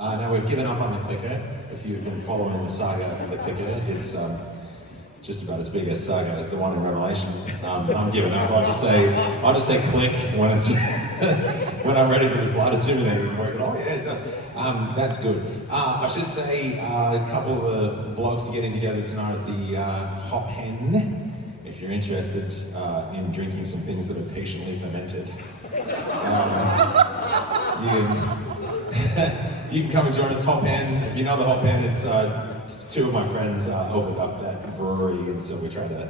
Now we've given up on the clicker. If you've been following the saga of the clicker, it's just about as big a saga as the one in Revelation. I'm giving up. I'll just say click when it's when I'm ready for this light, assuming that it's working. Oh yeah, it does. That's good. I should say a couple of the blokes are getting together tonight at the Hop Hen. If you're interested in drinking some things that are patiently fermented, you can come and join us. Hop Hen. If you know the Hop Hen, it's two of my friends opened up that brewery, and so we try to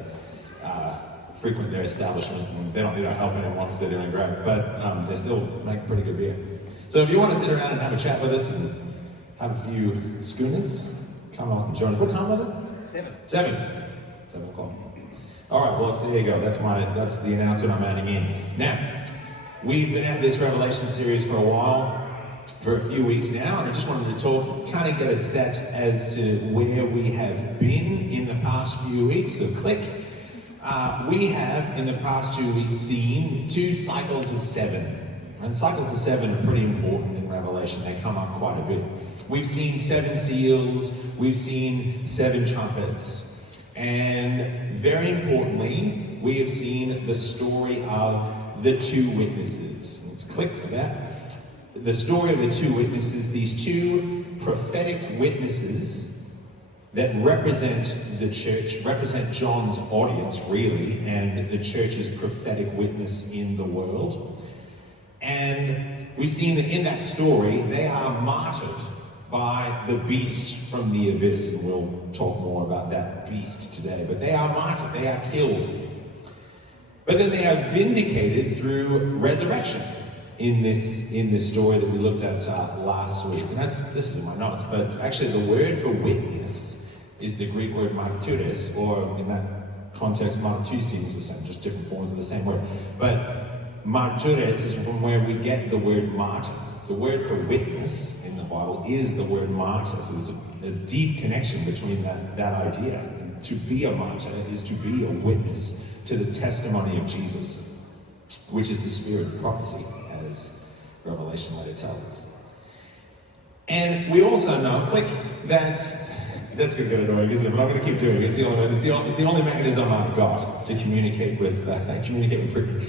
frequent their establishment. And they don't need our help anymore because they're doing great, but they still make pretty good beer. So if you want to sit around and have a chat with us and have a few schooners, come on and join us. What time was it? 7 o'clock. All right, well, there you go. That's the announcement I'm adding in. Now, we've been at this Revelation series for a while, for a few weeks now, and I just wanted to talk, kind of get a set as to where we have been in the past few weeks. So click. We have, in the past 2 weeks, seen 2 cycles of 7. And cycles of 7 are pretty important in Revelation. They come up quite a bit. We've seen 7 seals. We've seen 7 trumpets. And very importantly, we have seen the story of the 2 witnesses. Let's click for that. The story of the 2 witnesses, these 2 prophetic witnesses that represent the church, represent John's audience really, and the church's prophetic witness in the world. And we've seen that in that story, they are martyred by the beast from the abyss, and we'll talk more about that beast today. But they are martyred, they are killed. But then they are vindicated through resurrection in this story that we looked at last week. And this is in my notes, but actually the word for witness is the Greek word martyres, or in that context, martusi is the same, just different forms of the same word. But martyres is from where we get the word martyr. The word for witness in the Bible is the word martyr. So there's a deep connection between that idea. And to be a martyr is to be a witness to the testimony of Jesus, which is the spirit of prophecy, as Revelation later tells us. And we also know, click, that's going to get annoying, isn't it? But I'm going to keep doing it. It's the only mechanism I've got to communicate with Brittany.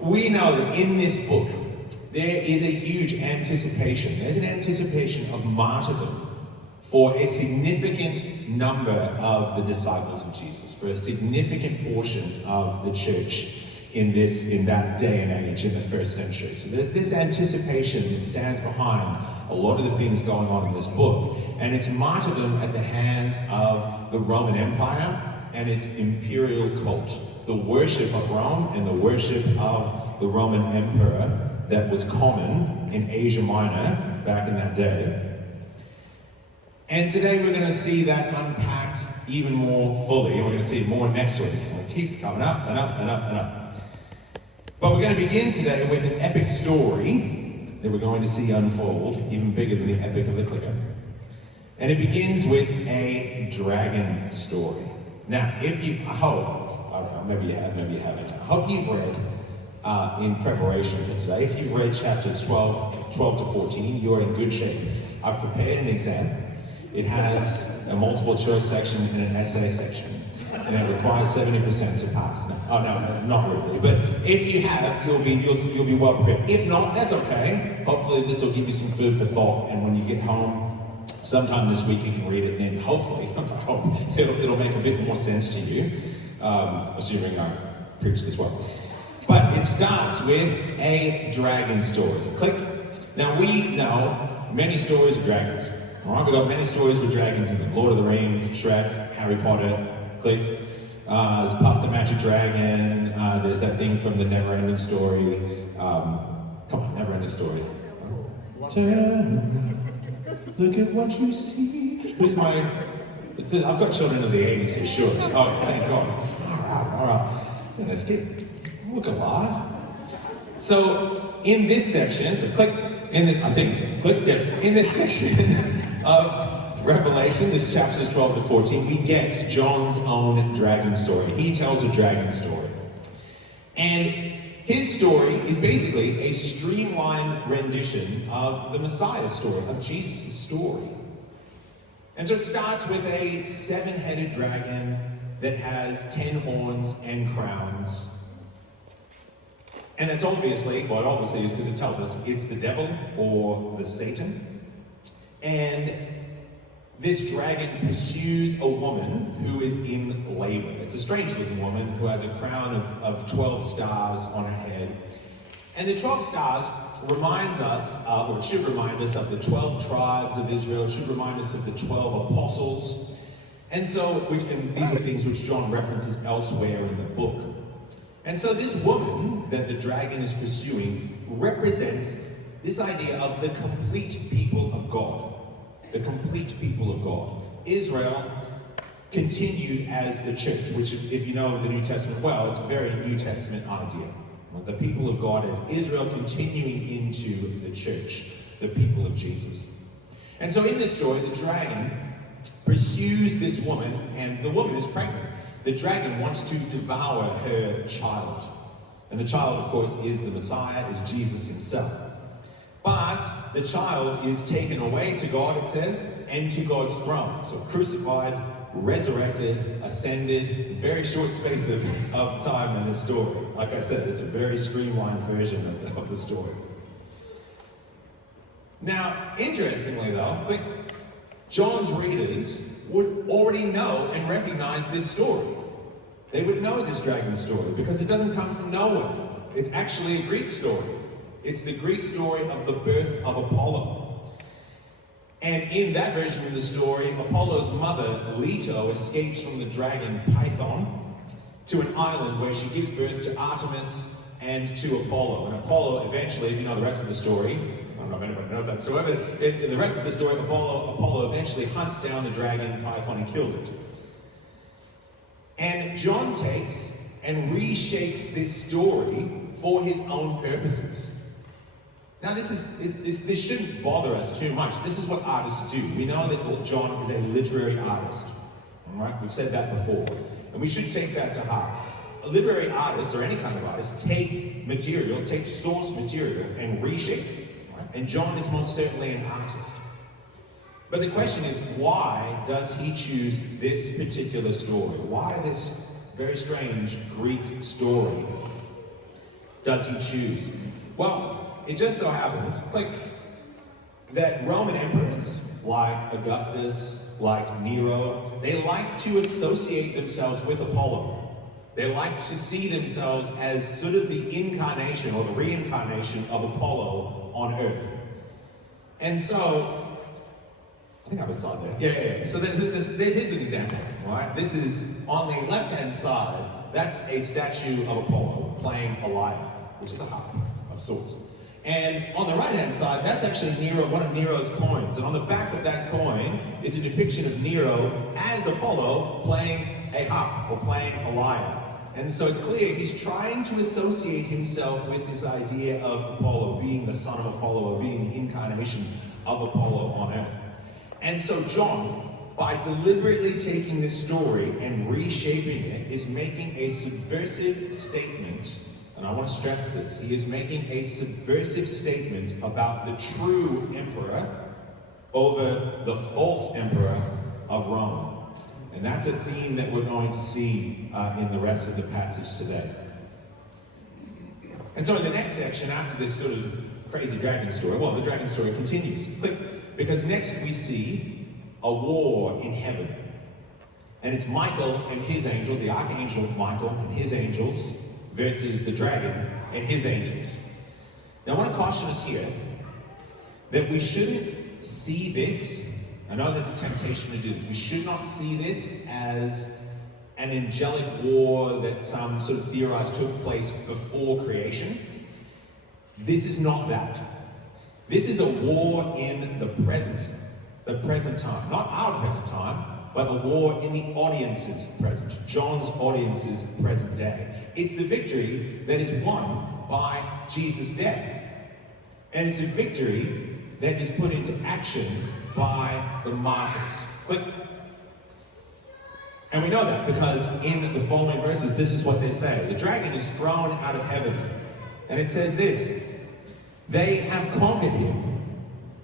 We know that in this book, there is a huge anticipation. There's an anticipation of martyrdom for a significant number of the disciples of Jesus, for a significant portion of the church in that day and age, in the first century. So there's this anticipation that stands behind a lot of the things going on in this book, and it's martyrdom at the hands of the Roman Empire and its imperial cult, the worship of Rome and the worship of the Roman emperor that was common in Asia Minor back in that day. And today we're going to see that unpacked even more fully, and we're going to see it more next week. So it keeps coming up and up and up and up. But we're going to begin today with an epic story that we're going to see unfold, even bigger than the epic of the clicker. And it begins with a dragon story. Now, maybe you have, maybe you haven't. I hope you've read, in preparation for today, if you've read chapters 12 to 14, you're in good shape. I've prepared an exam. It has a multiple choice section and an essay section, and it requires 70% to pass. No, not really. But if you have, you'll be well prepared. If not, that's okay. Hopefully this will give you some food for thought, and when you get home, sometime this week you can read it, and hopefully, I hope it'll make a bit more sense to you, assuming I preach this well. But it starts with a dragon story. So click. Now we know many stories of dragons. All right, we've got many stories with dragons in them. Lord of the Rings, Shrek, Harry Potter, click. There's Puff the Magic Dragon. There's that thing from the Never-Ending Story. Come on, Never-Ending Story. Turn, look at what you see. I've got children of the 80s here, sure. Oh, thank God. All right. Let's look alive. So in this section, in this section of Revelation, this chapters 12 to 14, we get John's own dragon story. He tells a dragon story. And His story is basically a streamlined rendition of the Messiah's story, of Jesus' story. And so it starts with a 7-headed dragon that has 10 horns and crowns. And it's obviously, well, it obviously is because it tells us it's the devil or the Satan. And this dragon pursues a woman who is in labor. It's a strange-looking woman who has a crown of 12 stars on her head. And the 12 stars reminds us of, or it should remind us of the 12 tribes of Israel. It should remind us of the 12 apostles. And so, and these are things which John references elsewhere in the book. And so this woman that the dragon is pursuing represents this idea of the complete people of God. The complete people of God. Israel continued as the church, which if you know the New Testament well, it's a very New Testament idea. The people of God as Israel continuing into the church, the people of Jesus. And so in this story, the dragon pursues this woman, and the woman is pregnant. The dragon wants to devour her child. And the child, of course, is the Messiah, is Jesus himself. But the child is taken away to God, it says, and to God's throne. So crucified, resurrected, ascended, very short space of time in this story. Like I said, it's a very streamlined version of the story. Now, interestingly though, John's readers would already know and recognize this story. They would know this dragon story because it doesn't come from nowhere. It's actually a Greek story. It's the Greek story of the birth of Apollo. And in that version of the story, Apollo's mother, Leto, escapes from the dragon Python to an island where she gives birth to Artemis and to Apollo. And Apollo eventually, if you know the rest of the story, I don't know if anybody knows that story, but in the rest of the story, Apollo eventually hunts down the dragon Python and kills it. And John takes and reshapes this story for his own purposes. Now this shouldn't bother us too much. This is what artists do. We know that John is a literary artist. All right? We've said that before. And we should take that to heart. A literary artist, or any kind of artist, take source material and reshape it. Right? And John is most certainly an artist. But the question is, why does he choose this particular story? Why this very strange Greek story does he choose? Well, it just so happens, that Roman emperors, like Augustus, like Nero, they like to associate themselves with Apollo. They like to see themselves as sort of the incarnation or the reincarnation of Apollo on Earth. And so, I think I have a slide there. Yeah. So here's an example, right? This is, on the left-hand side, that's a statue of Apollo playing a lyre, which is a harp of sorts. And on the right-hand side, that's actually one of Nero's coins. And on the back of that coin is a depiction of Nero as Apollo playing a harp or playing a lyre. And so it's clear he's trying to associate himself with this idea of Apollo, being the son of Apollo, or being the incarnation of Apollo on Earth. And so John, by deliberately taking this story and reshaping it, is making a subversive statement. And I want to stress this. He is making a subversive statement about the true emperor over the false emperor of Rome. And that's a theme that we're going to see in the rest of the passage today. And so in the next section, after this sort of crazy dragon story, well, the dragon story continues. Because next we see a war in heaven. And it's Michael and his angels, the archangel Michael and his angels, versus the dragon and his angels. Now I want to caution us here that we shouldn't see this, I know there's a temptation to do this, we should not see this as an angelic war that some sort of theorized took place before creation. This is not that. This is a war in the present time. Not our present time, but a war in the audience's present, John's audience's present day. It's the victory that is won by Jesus' death. And it's a victory that is put into action by the martyrs. And we know that because in the following verses, this is what they say. The dragon is thrown out of heaven, And it says this: they have conquered him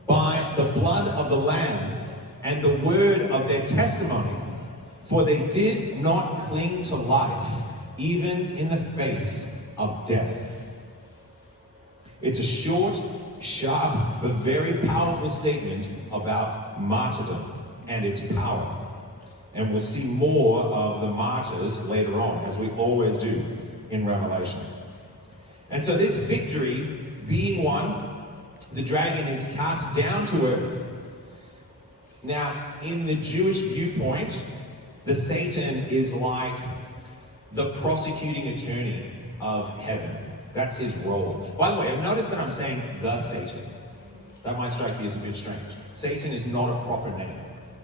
by the blood of the Lamb and the word of their testimony, for they did not cling to life, even in the face of death. It's a short, sharp, but very powerful statement about martyrdom and its power. And we'll see more of the martyrs later on, as we always do in Revelation. And so this victory being won, the dragon is cast down to earth. Now, in the Jewish viewpoint, the Satan is like the prosecuting attorney of heaven. That's his role. By the way, I've noticed that I'm saying the Satan. That might strike you as a bit strange. Satan is not a proper name.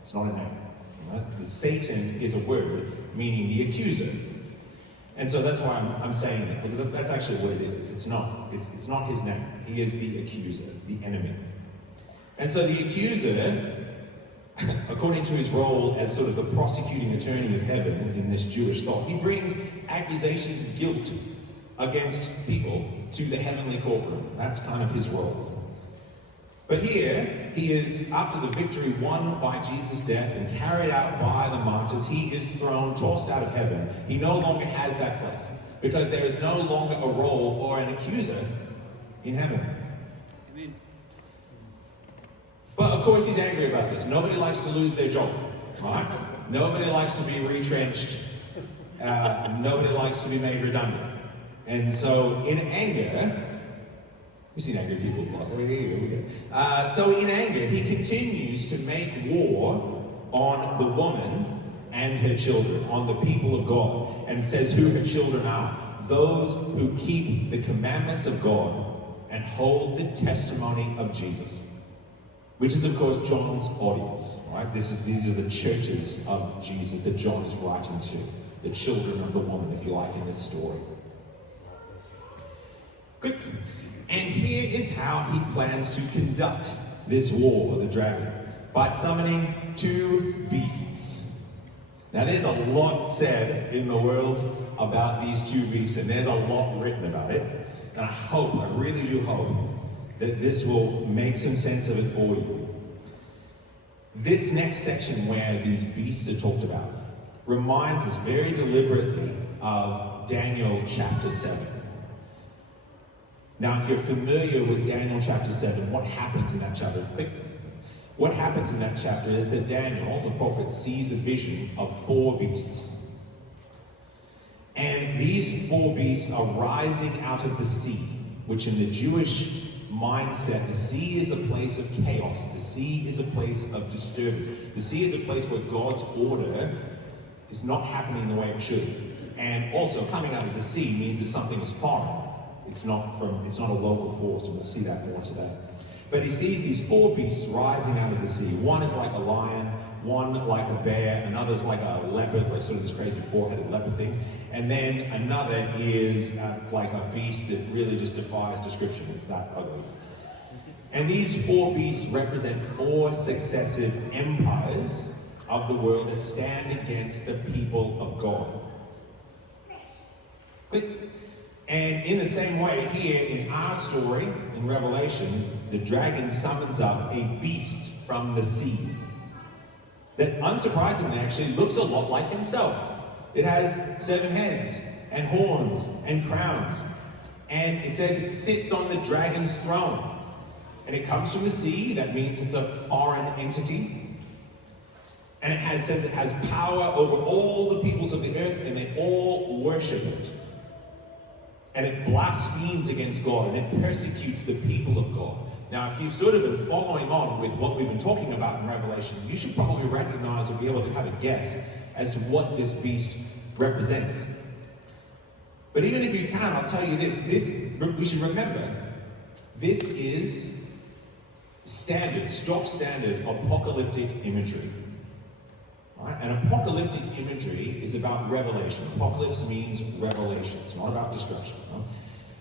It's not a name. Right? The Satan is a word meaning the accuser. And so that's why I'm saying that, because that's actually what it is. It's not his name. He is the accuser, the enemy. And so the accuser, according to his role as sort of the prosecuting attorney of heaven in this Jewish thought, he brings accusations of guilt against people to the heavenly courtroom. That's kind of his role. But here, he is, after the victory won by Jesus' death and carried out by the martyrs, he is thrown, tossed out of heaven. He no longer has that place, because there is no longer a role for an accuser in heaven. Amen. But of course he's angry about this. Nobody likes to lose their job, right? Nobody likes to be retrenched. Nobody likes to be made redundant. And so in anger, we've seen angry people before, so so in anger, he continues to make war on the woman and her children, on the people of God. And it says who her children are: those who keep the commandments of God and hold the testimony of Jesus. Which is, of course, John's audience, right? These are the churches of Jesus that John is writing to. The children of the woman, if you like, in this story. Good. And here is how he plans to conduct this war with the dragon: by summoning two beasts. Now, there's a lot said in the world about these two beasts, and there's a lot written about it. And I really do hope, that this will make some sense of it for you. This next section where these beasts are talked about reminds us very deliberately of Daniel chapter 7. Now, if you're familiar with Daniel chapter 7, what happens in that chapter? What happens in that chapter is that Daniel, the prophet, sees a vision of four beasts. And these four beasts are rising out of the sea, which in the Jewish mindset, the sea is a place of chaos. The sea is a place of disturbance. The sea is a place where God's order is not happening the way it should. And also, coming out of the sea means that something is foreign. It's not a local force, and we'll see that more today. But he sees these four beasts rising out of the sea. One is like a lion, one like a bear, another's like a leopard, like sort of this crazy four-headed leopard thing. And then another is like a beast that really just defies description. It's that ugly. And these four beasts represent four successive empires of the world that stand against the people of God. And in the same way, here in our story, in Revelation, the dragon summons up a beast from the sea that, unsurprisingly, actually looks a lot like himself. It has 7 heads and horns and crowns. And it says it sits on the dragon's throne. And it comes from the sea. That means it's a foreign entity. And it says it has power over all the peoples of the earth, and they all worship it. And it blasphemes against God, and it persecutes the people of God. Now, if you've sort of been following on with what we've been talking about in Revelation, you should probably recognize or be able to have a guess as to what this beast represents. But even if you can't, I'll tell you this, we should remember, this is stock standard apocalyptic imagery. Right? And apocalyptic imagery is about revelation. Apocalypse means revelation. It's not about destruction. No?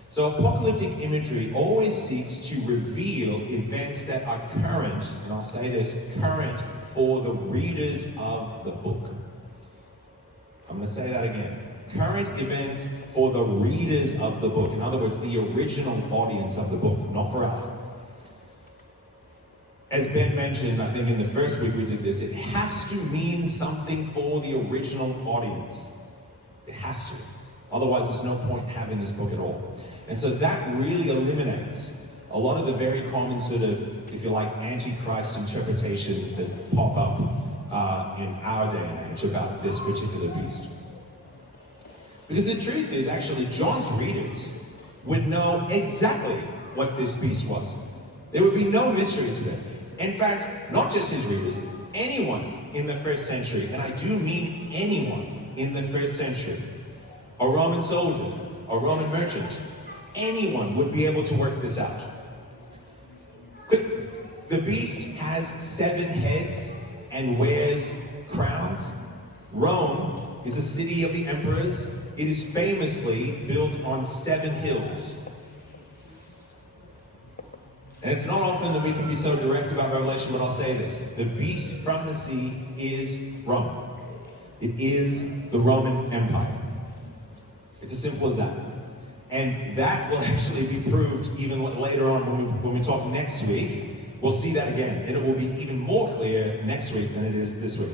So apocalyptic imagery always seeks to reveal events that are current, and I'll say this, current for the readers of the book. I'm going to say that again. current events for the readers of the book. In other words, the original audience of the book, not for us. As Ben mentioned, I think in the first week we did this, it has to mean something for the original audience. It has to. Otherwise, there's no point having this book at all. And so that really eliminates a lot of the very common sort of, if you like, antichrist interpretations that pop up in our day and age about this particular beast. Because the truth is, actually, John's readers would know exactly what this beast was. There would be no mystery to it. In fact, not just his readers, anyone in the first century, and I do mean anyone in the first century, a Roman soldier, a Roman merchant, anyone would be able to work this out. The beast has 7 heads and wears crowns. Rome is a city of the emperors. It is famously built on 7 hills. And it's not often that we can be so direct about Revelation, but I'll say this. The beast from the sea is Rome. It is the Roman Empire. It's as simple as that. And that will actually be proved even later on when we talk next week. We'll see that again, and it will be even more clear next week than it is this week.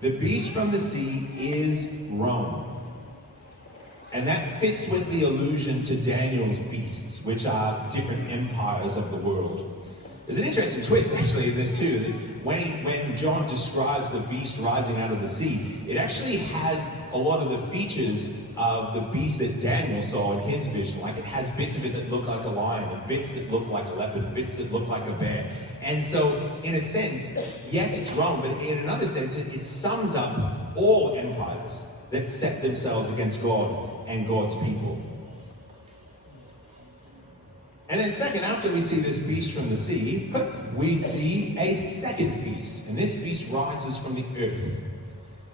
The beast from the sea is Rome. And that fits with the allusion to Daniel's beasts, which are different empires of the world. There's an interesting twist, actually, in this too. That when John describes the beast rising out of the sea, it actually has a lot of the features of the beast that Daniel saw in his vision. Like, it has bits of it that look like a lion, and bits that look like a leopard, bits that look like a bear. And so, in a sense, yes, it's Rome, but in another sense, it sums up all empires that set themselves against God and God's people. And then second, after we see this beast from the sea, we see a second beast. And this beast rises from the earth.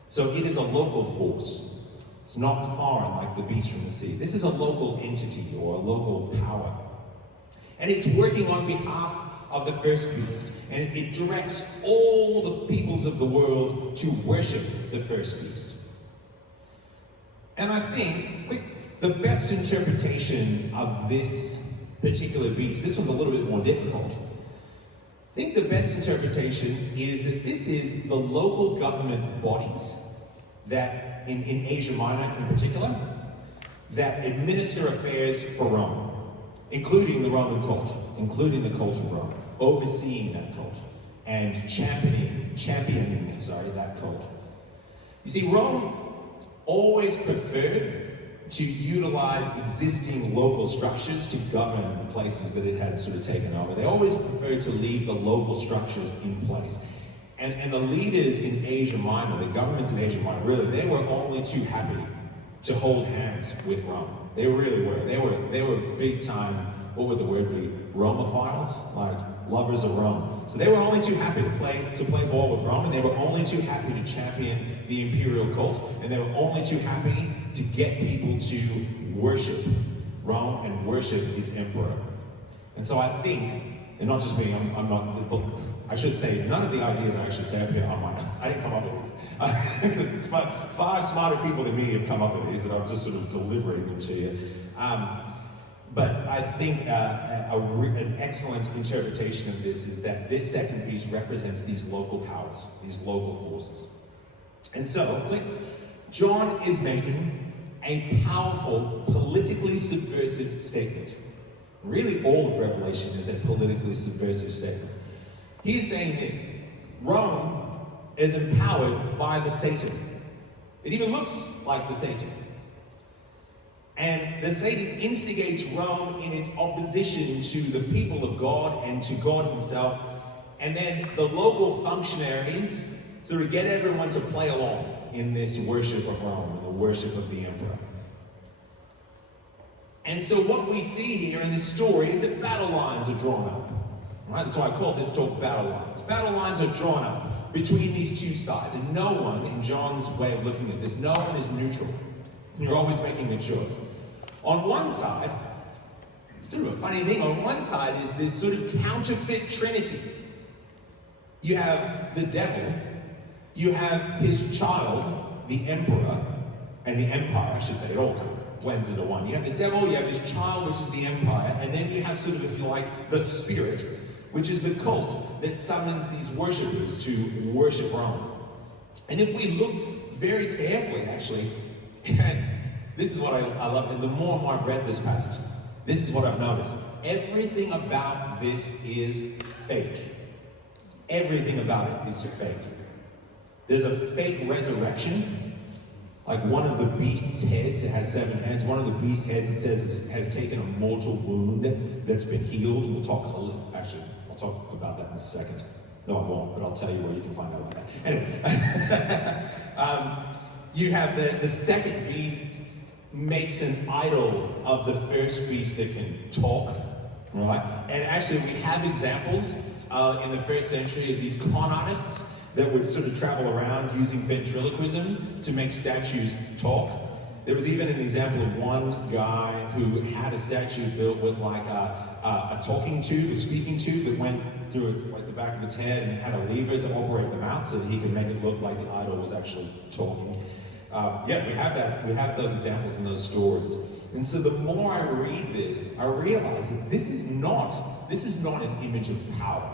So it is a local force. It's not foreign like the beast from the sea. This is a local entity or a local power. And it's working on behalf of the first beast. And it directs all the peoples of the world to worship the first beast. And I think the best interpretation of this particular beast, this one's a little bit more difficult. I think the best interpretation is that this is the local government bodies that, in Asia Minor in particular, that administer affairs for Rome, including the Roman cult, including the cult of Rome, overseeing that cult, and championing that cult. You see, Rome always preferred to utilize existing local structures to govern the places that it had sort of taken over. They always preferred to leave the local structures in place. And the leaders in Asia Minor, the governments in Asia Minor, really, they were only too happy to hold hands with Rome. They really were. They were big time, what would the word be? Romophiles? Like lovers of Rome. So they were only too happy to play ball with Rome, and they were only too happy to champion the imperial cult, and they were only too happy to get people to worship Rome and worship its emperor. And so I think, and not just me, I'm not, I should say, none of the ideas I actually say up here are mine. I didn't come up with these. Far smarter people than me have come up with these, and I'm just sort of delivering them to you. But I think an excellent interpretation of this is that this second beast represents these local powers, these local forces. And so, John is making a powerful, politically subversive statement. Really, all of Revelation is a politically subversive statement. He's saying this: Rome is empowered by the Satan. It even looks like the Satan. And the Satan instigates Rome in its opposition to the people of God and to God himself. And then the local functionaries sort of get everyone to play along in this worship of Rome and the worship of the emperor. And so what we see here in this story is that battle lines are drawn up. Right? That's why I call this talk battle lines. Battle lines are drawn up between these two sides. And no one, in John's way of looking at this, no one is neutral. You're always making a choice. On one side, sort of a funny thing, on one side is this sort of counterfeit trinity. You have the devil, you have his child, the emperor, and the empire, I should say, it all kind of blends into one. You have the devil, you have his child, which is the empire, and then you have sort of, if you like, the spirit, which is the cult that summons these worshippers to worship Rome. And if we look very carefully, actually, this is what I love, and the more and more I've read this passage, this is what I've noticed. Everything about this is fake. Everything about it is fake. There's a fake resurrection. Like one of the beast's heads, it has 7 heads. One of the beast's heads, it says, has taken a mortal wound that's been healed. We'll talk I'll talk about that in a second. No, I won't, but I'll tell you where you can find out about that. Anyway, you have the second beast makes an idol of the first beast that can talk, right? And actually, we have examples in the first century of these con artists that would sort of travel around using ventriloquism to make statues talk. There was even an example of one guy who had a statue built with like a talking tube, a speaking tube that went through like the back of its head, and it had a lever to operate the mouth so that he could make it look like the idol was actually talking. Yeah, we have that. We have those examples and those stories. And so the more I read this, I realize that this is not an image of power.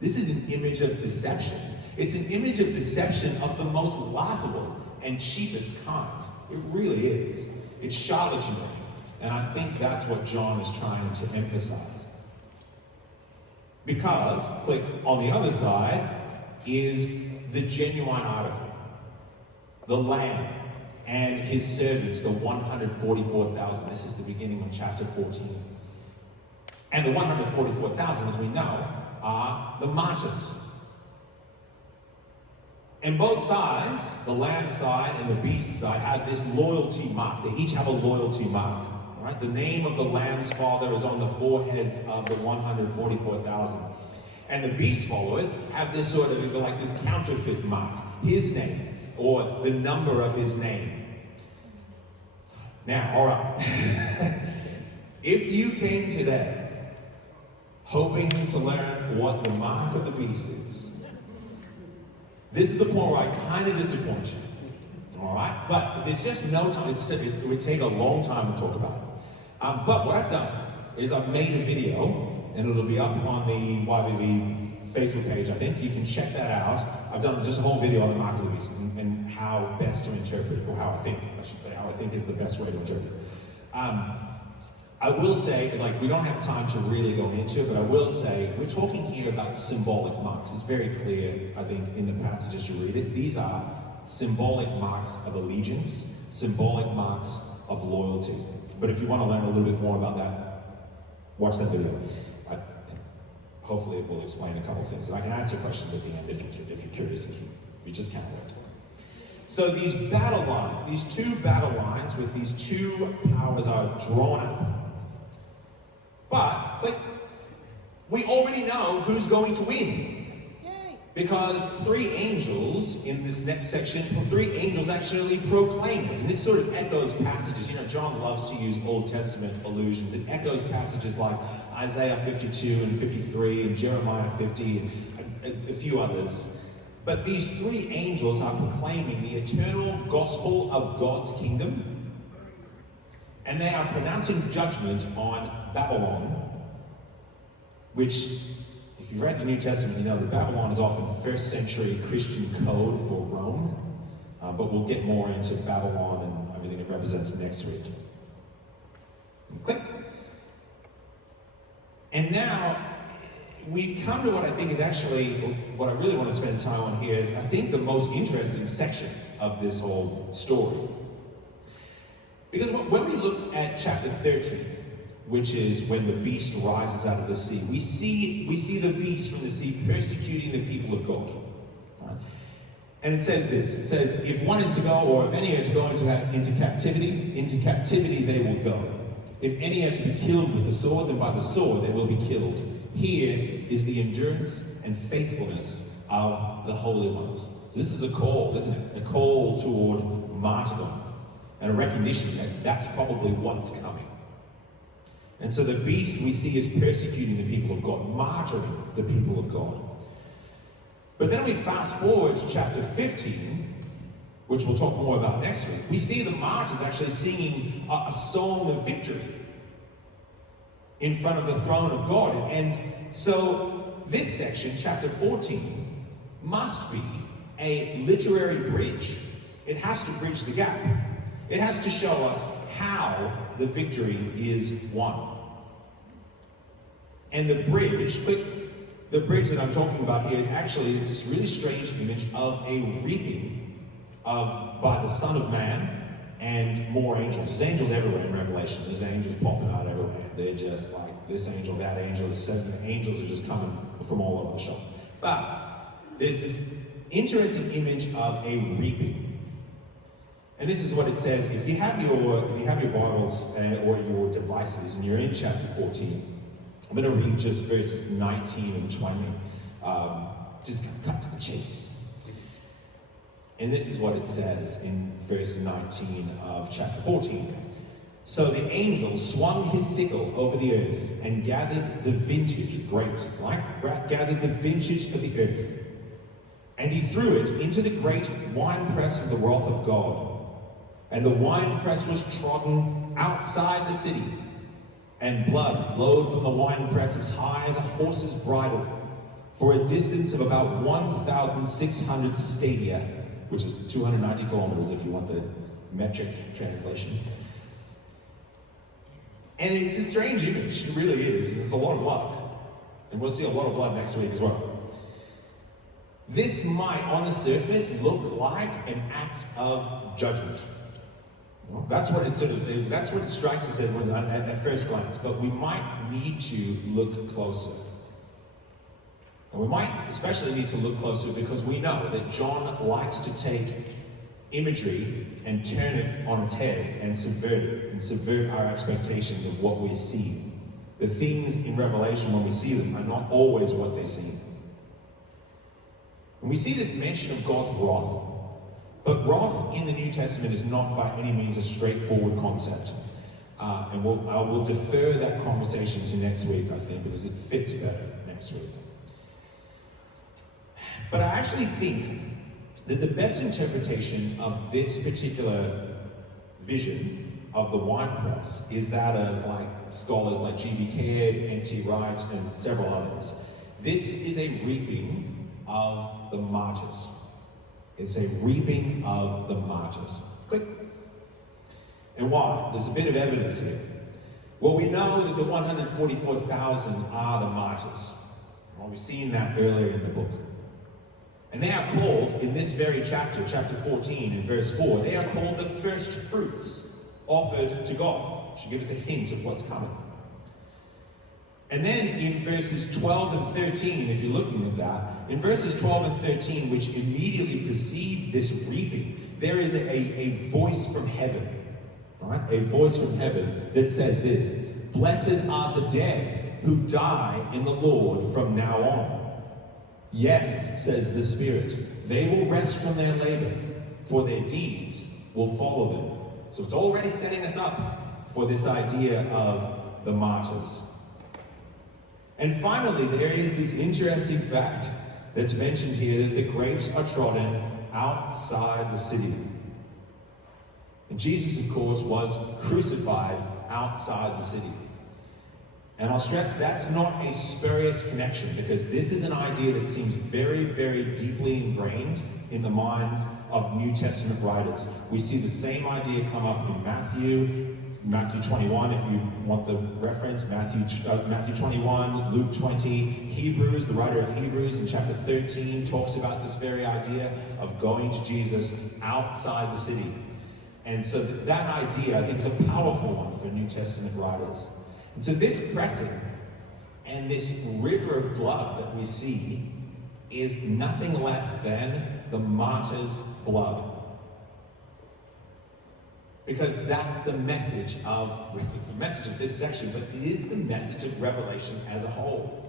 This is an image of deception. It's an image of deception of the most laughable and cheapest kind. It really is. It's charlatanry. And I think that's what John is trying to emphasize. Because, click on the other side, is the genuine article. The Lamb and his servants, the 144,000. This is the beginning of chapter 14. And the 144,000, as we know, are the martyrs. And both sides, the Lamb side and the beast side, have this loyalty mark. They each have a loyalty mark. Right? The name of the Lamb's father is on the foreheads of the 144,000. And the beast followers have this sort of, like this counterfeit mark. His name, or the number of his name. Now, all right. If you came today hoping to learn what the mark of the beast is, this is the point where I kind of disappoint you. All right? But there's just no time. It would take a long time to talk about it. But what I've done is I've made a video, and it'll be up on the YBB Facebook page, I think. You can check that out. I've done just a whole video on the mark of the beast and how best to interpret, or how I think, I should say, how I think is the best way to interpret. I will say, like, we don't have time to really go into it, but I will say, we're talking here about symbolic marks. It's very clear, I think, in the passage as you read it. These are symbolic marks of allegiance, symbolic marks of loyalty. But if you want to learn a little bit more about that, watch that video. Hopefully it will explain a couple things. And I can answer questions at the end if you're curious, if you just can't wait. So these battle lines, these two battle lines with these two powers are drawn up. But we already know who's going to win. Yay. Because 3 angels in this next section, 3 angels actually proclaim it. And this sort of echoes passages. You know, John loves to use Old Testament allusions. It echoes passages like Isaiah 52 and 53 and Jeremiah 50 and a few others. But these 3 angels are proclaiming the eternal gospel of God's kingdom. And they are pronouncing judgment on Babylon, which, if you've read the New Testament, you know that Babylon is often 1st century Christian code for Rome. But we'll get more into Babylon and everything it represents next week. Click. And now, we come to what I think is actually, what I really want to spend time on here is, I think, the most interesting section of this whole story. Because when we look at chapter 13, which is when the beast rises out of the sea, we see the beast from the sea persecuting the people of God. Right? And it says this, it says, if one is to go, or if any are to go into captivity they will go. If any are to be killed with the sword, then by the sword they will be killed. Here is the endurance and faithfulness of the holy ones. So this is a call, isn't it? A call toward martyrdom and a recognition that that's probably what's coming. And so the beast we see is persecuting the people of God, martyring the people of God. But then we fast forward to chapter 15, which we'll talk more about next week, we see the martyrs actually singing a song of victory in front of the throne of God. And so this section, chapter 14, must be a literary bridge. It has to bridge the gap. It has to show us how the victory is won. And the bridge that I'm talking about here is actually this really strange image of a reaping by the Son of Man and more angels. There's angels everywhere in Revelation. There's angels popping out everywhere. They're just like this angel, that angel, the 7 angels are just coming from all over the shop. But there's this interesting image of a reaping. And this is what it says. If you have your Bibles or your devices and you're in chapter 14, I'm going to read just verses 19 and 20. Just cut to the chase. And this is what it says in verse 19 of chapter 14. So the angel swung his sickle over the earth and gathered the vintage of grapes, gathered the vintage of the earth. And he threw it into the great winepress of the wrath of God. And the winepress was trodden outside the city, and blood flowed from the winepress as high as a horse's bridle, for a distance of about 1,600 stadia, which is 290 kilometers if you want the metric translation. And it's a strange image, it really is. There's a lot of blood. And we'll see a lot of blood next week as well. This might, on the surface, look like an act of judgment. That's what it strikes us at first glance, but we might need to look closer. And we might especially need to look closer because we know that John likes to take imagery and turn it on its head and subvert our expectations of what we see. The things in Revelation, when we see them, are not always what they seem. And we see this mention of God's wrath. But wrath in the New Testament is not by any means a straightforward concept. I will defer that conversation to next week, I think, because it fits better next week. But I actually think that the best interpretation of this particular vision of the winepress is that of scholars like G.B. Caird, N.T. Wright, and several others. This is a reaping of the martyrs. It's a reaping of the martyrs. Click. And why? There's a bit of evidence here. Well, we know that the 144,000 are the martyrs. Well, we've seen that earlier in the book. And they are called, in this very chapter, chapter 14 and verse 4, they are called the first fruits offered to God. It should give us a hint of what's coming. And then in verses 12 and 13, if you're looking at that, in verses 12 and 13, which immediately precede this reaping, there is a voice from heaven, right? A voice from heaven that says this: "Blessed are the dead who die in the Lord from now on. Yes, says the Spirit, they will rest from their labor, for their deeds will follow them." So it's already setting us up for this idea of the martyrs. And finally, there is this interesting fact that's mentioned here, that the grapes are trodden outside the city. And Jesus, of course, was crucified outside the city. And I'll stress that's not a spurious connection, because this is an idea that seems very, very deeply ingrained in the minds of New Testament writers. We see the same idea come up in Matthew 21, if you want the reference, Matthew 21, Luke 20, Hebrews, the writer of Hebrews in chapter 13 talks about this very idea of going to Jesus outside the city. And so that idea, I think, is a powerful one for New Testament writers. And so this pressing and this river of blood that we see is nothing less than the martyr's blood. Because that's the message of, it's the message of this section, but it is the message of Revelation as a whole.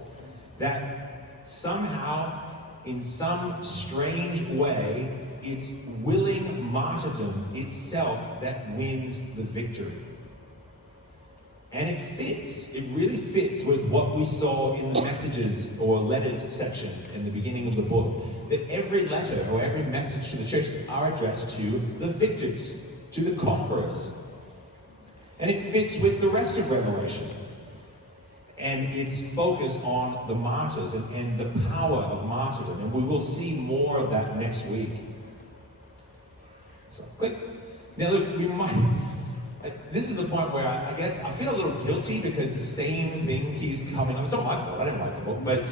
That somehow, in some strange way, it's willing martyrdom itself that wins the victory. And it fits, it really fits with what we saw in the messages or letters section in the beginning of the book. That every letter or every message to the church are addressed to the victors, to the conquerors. And it fits with the rest of Revelation. And its focus on the martyrs and the power of martyrdom. And we will see more of that next week. So, click. Now look, this is the point where I guess I feel a little guilty because the same thing keeps coming up. It's not my fault, I didn't write the book, but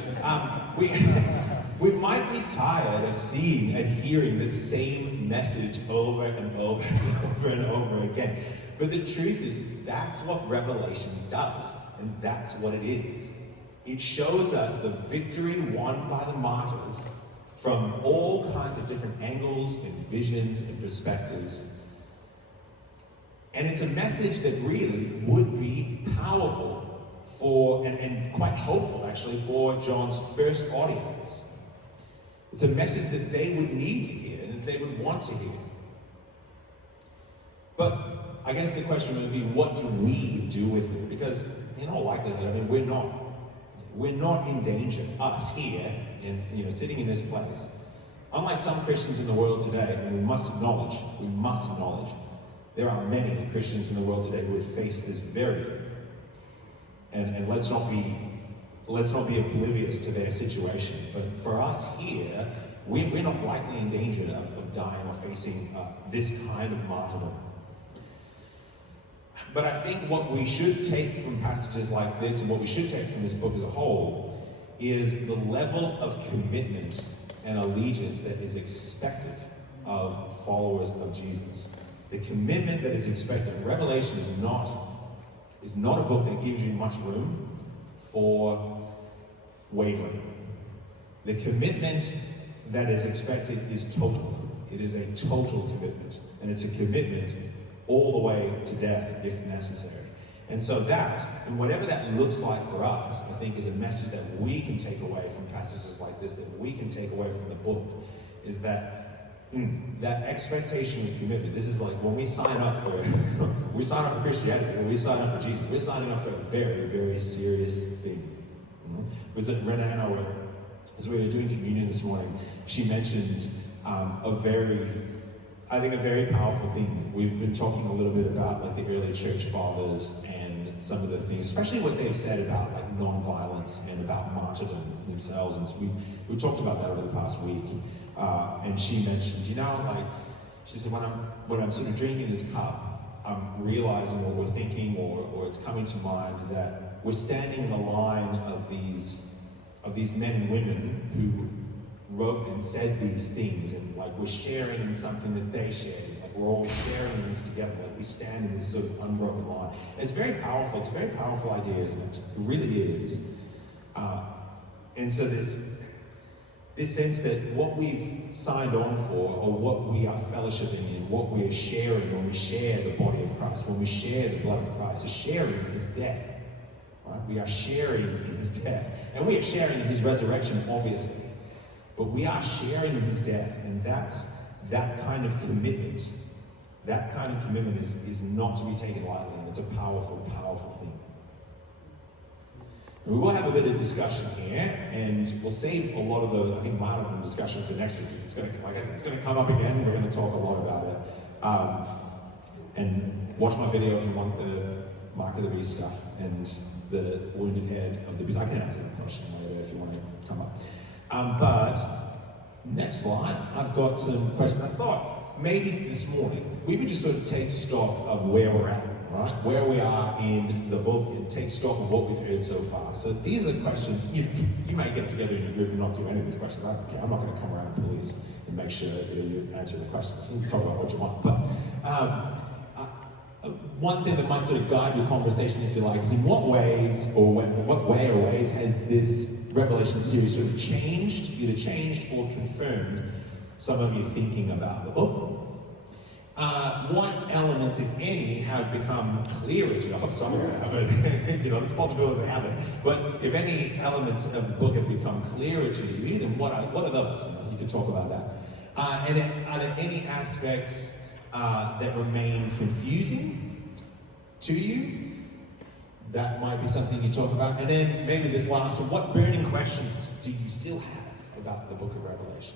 we might be tired of seeing and hearing the same message over and over and over and over again. But the truth is, that's what Revelation does, and that's what it is. It shows us the victory won by the martyrs from all kinds of different angles and visions and perspectives. And it's a message that really would be powerful for, and quite hopeful actually, for John's first audience. It's a message that they would need to hear and that they would want to hear. But I guess the question would be, what do we do with it? Because in all likelihood, I mean, we're not in danger, us here, sitting in this place. Unlike some Christians in the world today, and we must acknowledge, there are many Christians in the world today who would face this very thing. And let's not be oblivious to their situation. But for us here, we're not likely in danger of dying or facing this kind of martyrdom. But I think what we should take from passages like this, and what we should take from this book as a whole, is the level of commitment and allegiance that is expected of followers of Jesus. The commitment that is expected. Revelation is not a book that gives you much room for wavering. The commitment that is expected is total. It is a total commitment. And it's a commitment all the way to death if necessary. And so that, and whatever that looks like for us, I think is a message that we can take away from passages like this, that we can take away from the book, is that that expectation of commitment. This is like when we sign up for Christianity, when we sign up for Jesus, we're signing up for a very, very serious thing. Was it Rena and I as we were doing communion this morning, she mentioned a very powerful thing. We've been talking a little bit about like the early church fathers and some of the things, especially what they've said about like non-violence and about martyrdom themselves. And we talked about that over the past week. And she mentioned, she said, when I'm sort of drinking this cup, I'm realizing what we're thinking, or it's coming to mind that we're standing in the line of these men and women who wrote and said these things, and like we're sharing in something that they shared. Like we're all sharing in this together. Like we stand in this sort of unbroken line. And it's very powerful. It's a very powerful idea, isn't it? It really is. And so this sense that what we've signed on for, or what we are fellowshipping in, what we are sharing when we share the body of Christ, when we share the blood of Christ, is sharing in his death. Right? We are sharing in his death. And we are sharing in his resurrection, obviously. But we are sharing in his death, and that kind of commitment. That kind of commitment is not to be taken lightly, and it's a powerful, powerful thing. And we will have a bit of discussion here, and we'll save a lot of the, martyrdom discussion for next week, because it's going to come up again. We're going to talk a lot about it. And watch my video if you want the Mark of the Beast stuff, and the wounded head of the beast. I can answer that question later if you want to come up. But next slide, I've got some questions. I thought maybe this morning we would just sort of take stock of where we're at, right? Where we are in the book, and take stock of what we've heard so far. So these are the questions. You may get together in a group and not do any of these questions. I don't care. I'm not going to come around police and make sure that you answer the questions. You can talk about what you want. But one thing that might sort of guide your conversation, if you like, is in what ways has this Revelation series sort of either changed or confirmed some of your thinking about the book? What elements, if any, have become clearer to you? I hope some of them haven't. There's a possibility they haven't. But if any elements of the book have become clearer to you, then what are those? You can talk about that. And are there any aspects that remain confusing to you? that might be something you talk about. And then maybe this last one, what burning questions do you still have about the book of Revelation?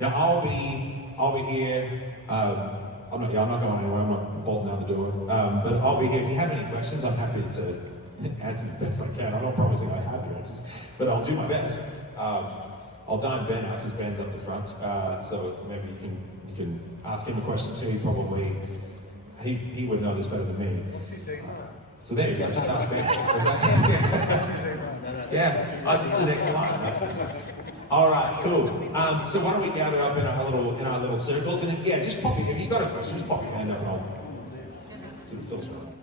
Now I'll be here, I'm not going anywhere, I'm not bolting out the door, but I'll be here. If you have any questions, I'm happy to answer the best I can. I'm not promising I have the answers, but I'll do my best. I'll dine Ben out because Ben's up the front, so maybe you can ask him a question too. He would know this better than me. What's he saying? So there you go, just ask Ben. Yeah, it's the next slide. All right, cool. So why don't we gather up in our little circles, and just pop it. If you got a question, just pop your hand up, and I'll sort of filter it.